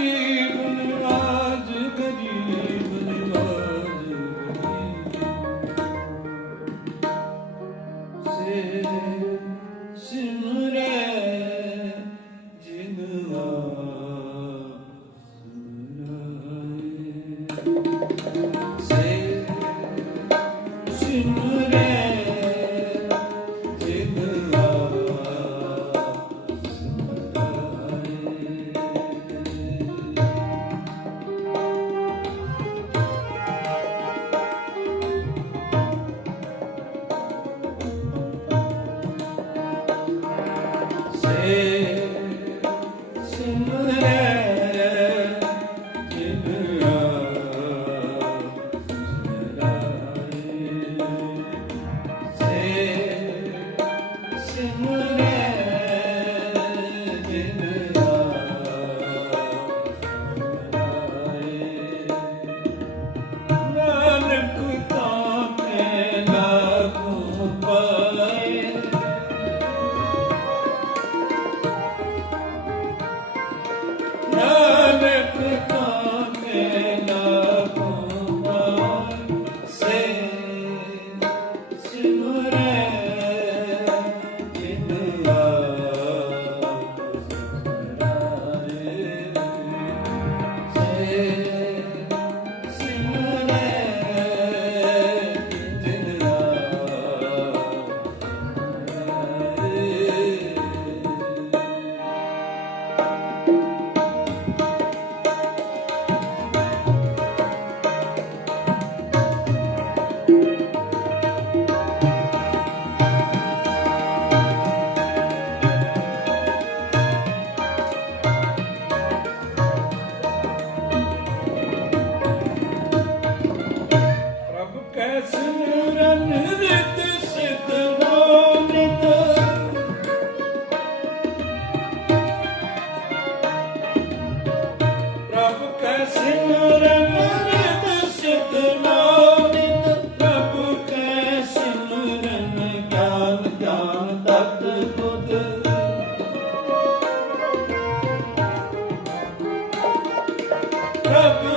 You. Yeah. Come